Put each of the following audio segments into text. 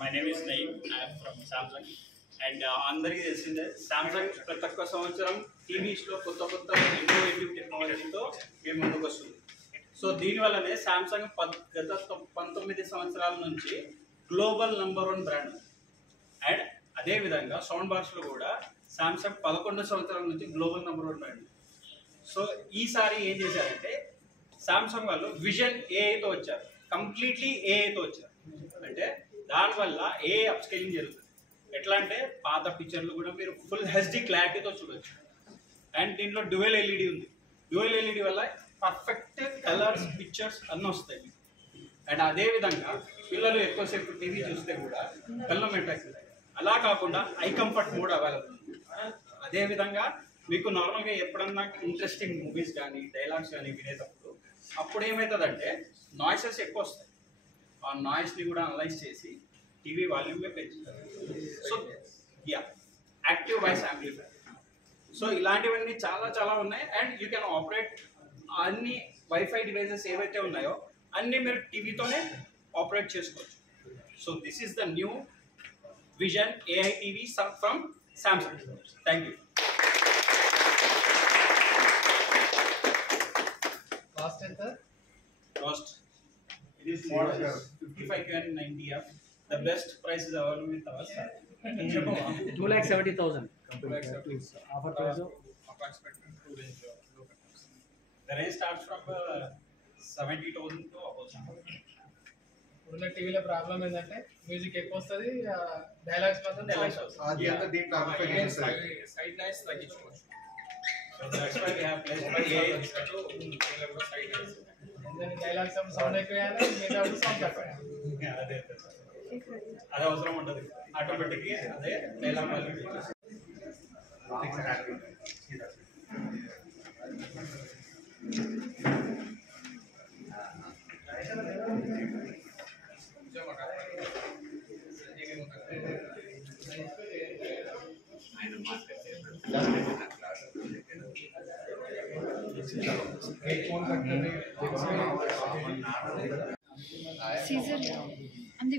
My name is Naeem. I am from Samsung. And అందరికీ తెలిసిందే Samsung ప్రతి ఒక్క సంవత్సరం టీవీస్లో కొత్త కొత్త ఇన్నోవేటివ్ టెక్నాలజీతో మేము ముందుకు వస్తుంది. సో దీనివల్లనే సామ్సంగ్ గత 19 సంవత్సరాల నుంచి గ్లోబల్ #1 బ్రాండ్. అండ్ అదేవిధంగా సౌండ్ బాక్స్లో కూడా సామ్సంగ్ 11 సంవత్సరాల నుంచి గ్లోబల్ #1 బ్రాండ్. సో ఈసారి ఏం చేశారంటే సామ్సంగ్ వాళ్ళు విజన్ ఏఐతో వచ్చారు, కంప్లీట్లీ ఏఐతో వచ్చారు. అంటే దానివల్ల ఏఐ అప్స్కేలింగ్ జరుగుతుంది. ఎట్లా అంటే పాత పిక్చర్లు కూడా మీరు ఫుల్ హెచ్డి క్లారిటీతో చూడొచ్చు. అండ్ దీంట్లో డ్యూయల్ ఎల్ఈడి ఉంది. డ్యూయల్ ఎల్ఈడి వల్ల పర్ఫెక్ట్ కలర్స్ పిక్చర్స్ అన్నీ వస్తాయి. అండ్ అదేవిధంగా పిల్లలు ఎక్కువసేపు టీవీ చూస్తే కూడా కళ్ళు మెట్టాయి. అలా కాకుండా ఐ కంఫర్ట్ మోడ్ అవైలబుల్ ఉంది. అదేవిధంగా మీకు నార్మల్గా ఎప్పుడన్నా ఇంట్రెస్టింగ్ మూవీస్ కానీ డైలాగ్స్ కానీ వినేటప్పుడు అప్పుడు ఏమవుతుందంటే నాయిసెస్ ఎక్కువ వస్తాయి. ఆ నాయిస్ని కూడా అనలైజ్ చేసి టీవీ వాల్యూమ్గా పెంచుతారు. So active voice amplifier. So ఇలాంటివన్నీ చాలా చాలా ఉన్నాయి. అండ్ యూ కెన్ ఆపరేట్ అన్ని వైఫై డివైజెస్ ఏవైతే ఉన్నాయో అన్నీ మీరు టీవీతోనే ఆపరేట్ చేసుకోవచ్చు. So this is the new vision AI TV from Samsung. Thank you. Cost it is model 55K and 90F. The best price is available with us. 2,70,000. Offer price approximately 2 range. The range starts from 70,000 to above. ఉన్న టీవీలో problem ఏంటంటే music ఎక్కువ వస్తుంది, dialogues మాత్రం side nice తగ్గించుకోవచ్చు. So that's why we have placed by AI side nice dialogues sound ఎక్కువ వేయాలి, మిగతా సౌండ్ తక్కువ. అదే అవసరం ఉంటుంది. ఆటోమేటిక్గా అదే డైలాగ్ వాల్యూ. సీజర్ అంది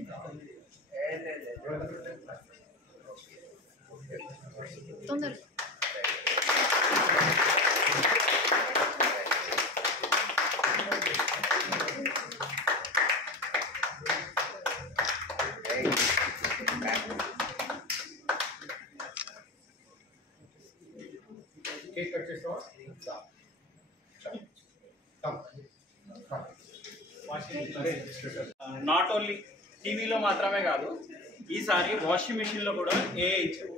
తొందర కేక్ కట్ చేస్తావా? నాట్ ఓన్లీ టీవీలో మాత్రమే కాదు, ఈసారి వాషింగ్ మిషన్లో కూడా ఏఐ ఇచ్చారు.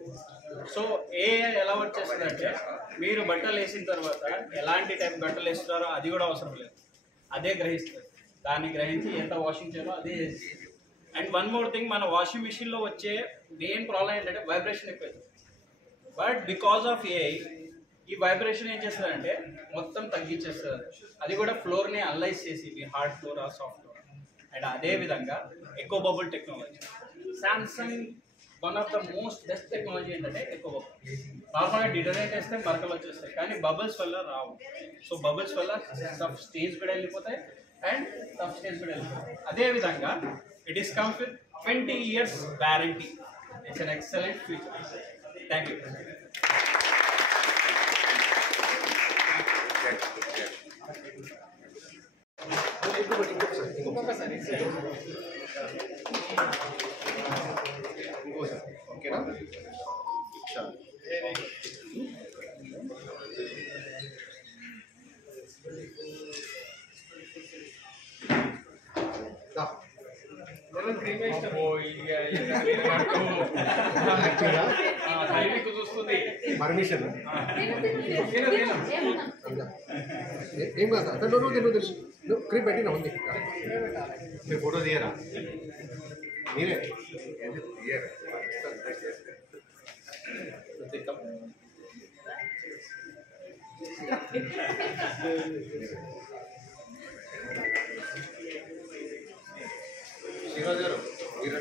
సో ఏఐ ఎలా వచ్చేస్తుందంటే మీరు బట్టలు వేసిన తర్వాత ఎలాంటి టైప్ బట్టలు వేస్తున్నారో అది కూడా అవసరం లేదు, అదే గ్రహిస్తుంది. దాన్ని గ్రహించి ఎంత వాషింగ్ చేయాలో అదే చేస్తుంది. అండ్ వన్ మోర్ థింగ్, మన వాషింగ్ మిషన్లో వచ్చే మెయిన్ ప్రాబ్లం ఏంటంటే వైబ్రేషన్ ఎక్కువ. బట్ బికాస్ ఆఫ్ ఏఐ ఈ వైబ్రేషన్ ఏం చేస్తుందంటే మొత్తం తగ్గించేస్తుంది. అది కూడా ఫ్లోర్ని అనలైజ్ చేసి మీ హార్డ్ ఫ్లోర్ ఆ సాఫ్ట్ ఫ్లోర్. అండ్ అదేవిధంగా eco bubble technology. Samsung one of the most best technology ఏంటంటే ఎకో బబుల్. నార్మల్గా డిటర్జెంట్ వేస్తే మరకలు వచ్చేస్తాయి, కానీ బబుల్స్ వల్ల రావు. సో బబుల్స్ వల్ల సబ్ స్టేజ్ కూడా వెళ్ళిపోతాయి అండ్ సబ్ స్టేజ్ కూడా వెళ్ళిపోతాయి. అదేవిధంగా it is comes with 20 years warranty. It's an excellent feature. Thank you. ఓకేనా? చూస్తుంది పర్మిషన్ ఏం కాదు. అతను నువ్వు తెలుసు, నువ్వు క్రీమ్ పెట్టినా ఉంది. మీరు ఫోటో తీయరా? మీరే శ్రీరాజ్ గారు మీరు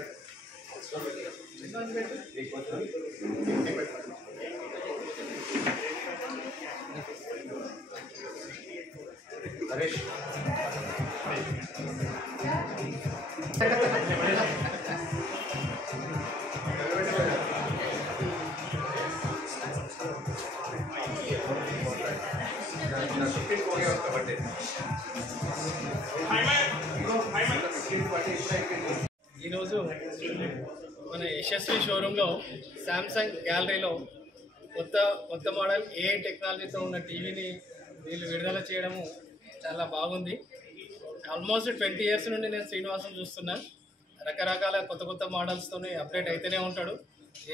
హరీష్ మన యశస్వి షోరూంలో శాంసంగ్ గ్యాలరీలో కొత్త మోడల్ ఏఐ టెక్నాలజీతో ఉన్న టీవీని వీళ్ళు విడుదల చేయడము చాలా బాగుంది. ఆల్మోస్ట్ 20 years నుండి నేను శ్రీనివాసం చూస్తున్నా. రకరకాల కొత్త మోడల్స్తోనే అప్డేట్ అయితేనే ఉంటాడు.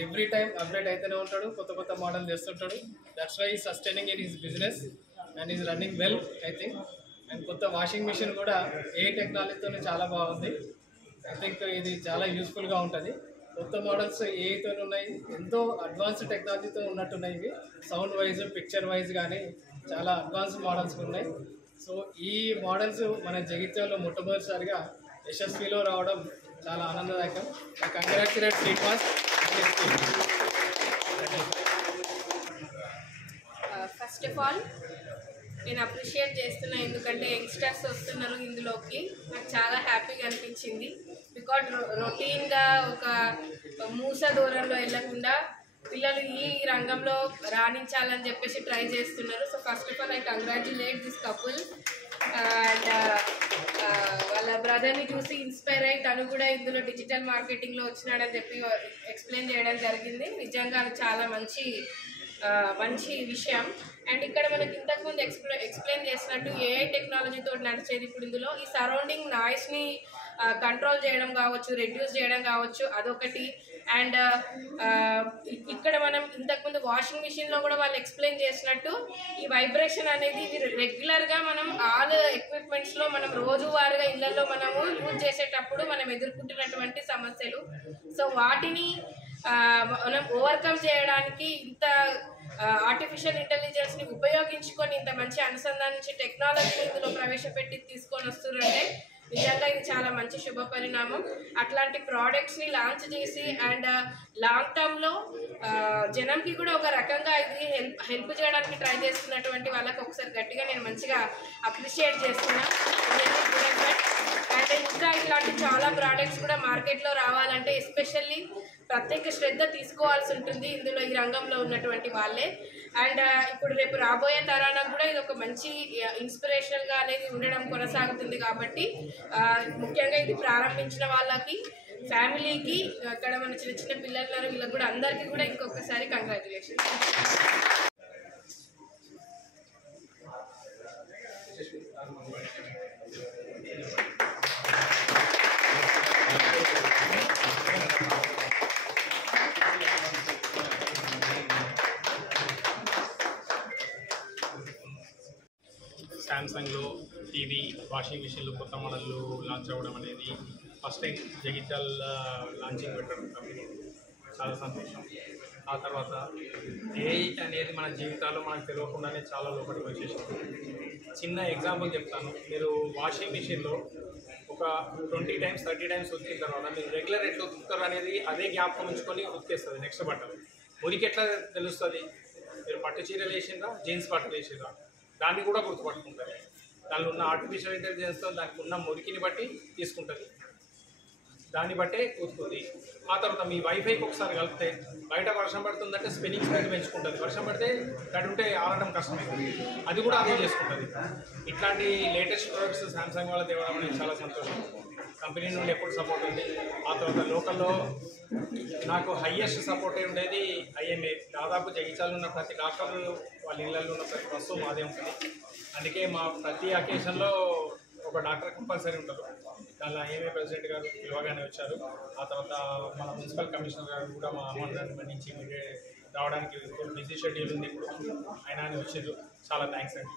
ఎవ్రీ టైం అప్డేట్ అయితేనే ఉంటాడు, కొత్త మోడల్ చేస్తుంటాడు. That's why sustaining in his business and is running well I think. And కొత్త వాషింగ్ మిషన్ కూడా ఏ టెక్నాలజీతోనే చాలా బాగుంది. ఐ థింక్ ఇది చాలా యూస్ఫుల్గా ఉంటుంది. కొత్త మోడల్స్ ఏతో ఉన్నాయి, ఎంతో అడ్వాన్స్డ్ టెక్నాలజీతో ఉన్నట్టున్నాయి. ఇవి సౌండ్ వైజ్, పిక్చర్ వైజ్ కానీ చాలా అడ్వాన్స్డ్ మోడల్స్ ఉన్నాయి. సో ఈ మోడల్స్ మన జగిత్యాలలో మొట్టమొదటిసారిగా యశస్విలో రావడం చాలా ఆనందదాయకం. Congratulate Srinivas. First of all నేను అప్రిషియేట్ చేస్తున్నా, ఎందుకంటే యంగ్స్టర్స్ వస్తున్నారు ఇందులోకి. నాకు చాలా హ్యాపీగా అనిపించింది. బికాజ్ రొటీన్గా ఒక మూస దూరంలో వెళ్ళకుండా పిల్లలు ఈ రంగంలో రాణించాలని చెప్పేసి ట్రై చేస్తున్నారు. So first of all I congratulate this couple. And వాళ్ళ బ్రదర్ని చూసి ఇన్స్పైర్ అయ్యి తను కూడా ఇందులో డిజిటల్ మార్కెటింగ్లో వచ్చినాడని చెప్పి ఎక్స్ప్లెయిన్ చేయడం జరిగింది. నిజంగా అది చాలా మంచి విషయం. అండ్ ఇక్కడ మనకి ఇంతకుముందు ఎక్స్ప్లెయిన్ చేసినట్టు ఏఐ టెక్నాలజీతో నడిచేది. ఇప్పుడు ఇందులో ఈ సరౌండింగ్ నాయిస్ని కంట్రోల్ చేయడం కావచ్చు, రెడ్యూస్ చేయడం కావచ్చు, అదొకటి. అండ్ ఇక్కడ మనం ఇంతకుముందు వాషింగ్ మిషన్లో కూడా వాళ్ళు ఎక్స్ప్లెయిన్ చేసినట్టు ఈ వైబ్రేషన్ అనేది రెగ్యులర్గా మనం ఆల్ ఎక్విప్మెంట్స్లో మనం రోజువారీగా ఇళ్లలో మనము యూజ్ చేసేటప్పుడు మనం ఎదుర్కొంటున్నటువంటి సమస్యలు. సో వాటిని మనం ఓవర్కమ్ చేయడానికి ఇంత ఆర్టిఫిషియల్ ఇంటెలిజెన్స్ని ఉపయోగించుకొని ఇంత మంచి అనుసంధానించి టెక్నాలజీని ఇందులో ప్రవేశపెట్టి తీసుకొని వస్తున్నారంటే నిజంగా ఇది చాలా మంచి శుభ పరిణామం. అట్లాంటి ప్రోడక్ట్స్ని లాంచ్ చేసి అండ్ లాంగ్ టర్మ్లో జనంకి కూడా ఒక రకంగా ఇది హెల్ప్ చేయడానికి ట్రై చేస్తున్నటువంటి వాళ్ళకి ఒకసారి గట్టిగా నేను మంచిగా అప్రిషియేట్ చేస్తున్నాను. అండ్ ఇంకా ఇలాంటి చాలా ప్రోడక్ట్స్ కూడా మార్కెట్లో రావాలంటే ఎస్పెషల్లీ ప్రత్యేక శ్రద్ధ తీసుకోవాల్సి ఉంటుంది ఇందులో ఈ రంగంలో ఉన్నటువంటి వాళ్ళే. అండ్ ఇప్పుడు రేపు రాబోయే తరానికి కూడా ఇది ఒక మంచి ఇన్స్పిరేషనల్గా అనేది ఉండడం కొనసాగుతుంది. కాబట్టి ముఖ్యంగా ఇది ప్రారంభించిన వాళ్ళకి, ఫ్యామిలీకి, అక్కడ మన చిన్న పిల్లలు వీళ్ళకి కూడా అందరికీ కూడా ఇంకొకసారి కంగ్రాచులేషన్స్. శాంసంగ్లో టీవీ, వాషింగ్ మిషన్లు కొత్త మోడళ్ళు లాంచ్ అవ్వడం అనేది ఫస్ట్ టైం జగిత్యాల లాంచింగ్ పెట్టడం కంపెనీ చాలా సంతోషం. ఆ తర్వాత ఏఐ అనేది మన జీవితాల్లో మనకు తెలియకుండానే చాలా లోపలికి వచ్చేసింది. చిన్న ఎగ్జాంపుల్ చెప్తాను. మీరు వాషింగ్ మిషన్లో ఒక 20 times 30 times ఉతికిన తర్వాత మీరు రెగ్యులర్ ఎట్లా ఉతుకుతారు అనేది అదే జ్ఞాపకం ఉంచుకొని ఉతికేస్తుంది నెక్స్ట్ బట్టలు. మురికి ఎట్లా తెలుస్తుంది? మీరు పట్టు చీరలు వేసిందా, జీన్స్ బట్టలు వేసిందా, దాన్ని కూడా గుర్తుపట్టుకుంటుంది. దానిలో ఉన్న ఆర్టిఫిషియల్ ఇంటెలిజెన్స్తో దానికి ఉన్న మురికిని బట్టి తీసుకుంటుంది, దాన్ని బట్టే ఉతుకుతుంది. ఆ తర్వాత మీ వైఫైకి ఒకసారి కలిపితే బయట వర్షం పడుతుందంటే స్పిన్నింగ్ స్పీడ్ పెంచుకుంటుంది, వర్షం పడితే ఉంటే ఆడడం కష్టమైంది, అది కూడా అదే చేసుకుంటుంది. ఇట్లాంటి లేటెస్ట్ ప్రొడక్ట్స్ శాంసంగ్ వాళ్ళ తేవడం అనేది చాలా సంతోషం. కంపెనీ నుండి ఎప్పుడు సపోర్ట్ ఉంది. ఆ తర్వాత లోకల్లో నాకు హయ్యెస్ట్ సపోర్ట్ ఉండేది ఐఎంఏ. దాదాపు జగిత్యాలలో ఉన్న ప్రతి డాక్టర్ వాళ్ళ ఇళ్ళల్లో ఉన్న ప్రతి వస్తువు మాదే ఉంటుంది. అందుకే మా ప్రతి అకేషన్లో ఒక డాక్టర్ కంపల్సరీ ఉంటారు. దానిలో ఐఎంఏ ప్రెసిడెంట్ గారు పిలవగానే వచ్చారు. ఆ తర్వాత మన మున్సిపల్ కమిషనర్ గారు కూడా మా అమౌంట్ నుంచి రావడానికి బిజీ షెడ్యూల్ ఉంది ఇప్పుడు, ఆయన వచ్చారు. చాలా థ్యాంక్స్ అండి.